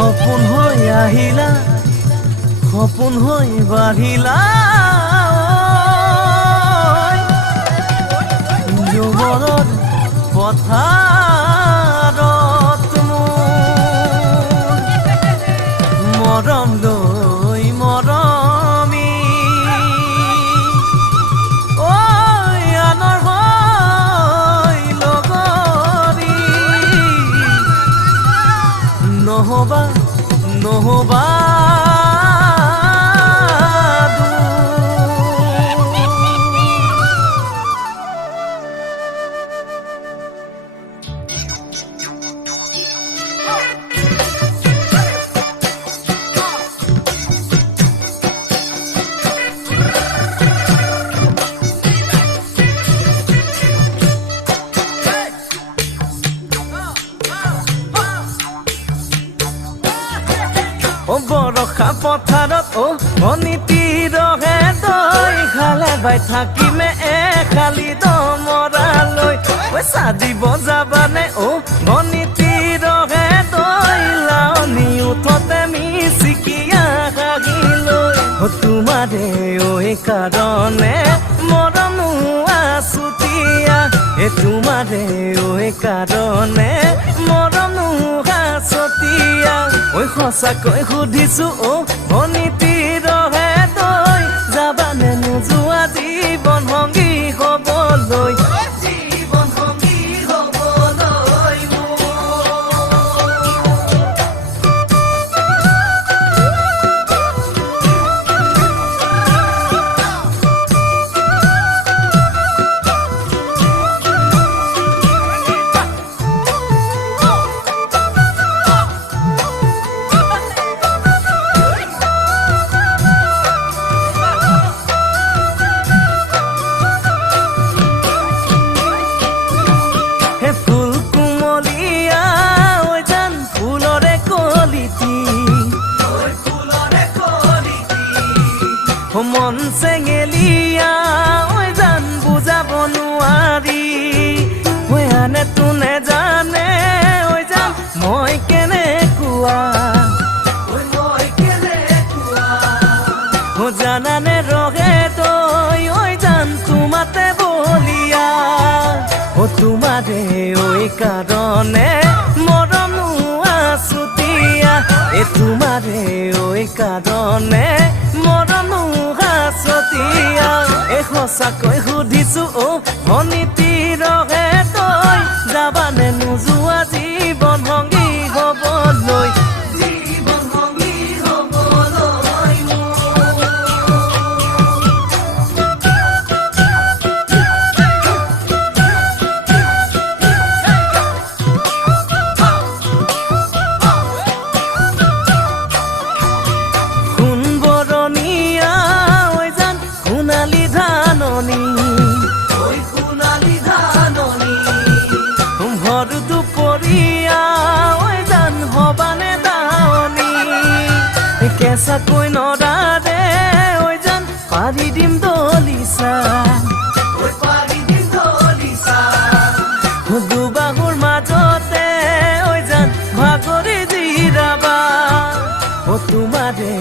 সপোন হৈ আহিলা সপোন হৈ বাঢ়িলা যৌৱনত পথাৰত মৰম লৈ মৰমি আনৰ হৈ লগৰী নহবা নহবা বৰষা পথাৰত ভনীতি ৰহে তই খালে বাই থাকিমে খালি দমৰালৈ পইচা দিব যাবানে ভনীতি ৰহে তই লাৱনি উঠতে মিচিকিয়া হাগিলৈ তোমাৰে কাৰণে মৰম আছুতীয়া তোমাৰে কাৰণে মৰম আছতীয়া সঁচাকৈ সুধিছো ভনীতি ৰহে তই যাবানে নোযোৱা জীৱন সংগী হবলৈ জীৱন সংগী হবলৈ মন চেঙেলিয়া জান বুজাব নোৱাৰি আনে তোনে জানে জান মই কেনেকুৱা জানানে ৰহে তই জান তোমাতে বলিয়া তোমাৰে কাৰণে মৰম আছুতীয়া তোমাৰে কাৰণে মৰম আছতীয়া সঁচাকৈ সুধিছো ভনীতি ৰহে তই যাবানে নোযোৱা জীৱন সংগী হবলৈ জীৱন সংগী হবলৈ কেঁচাকৈ নদাৰে জান পাৰি দিম দলিচা দুবাহুৰ মাজতে জান ভাগৰি জিৰাবা তোমাৰে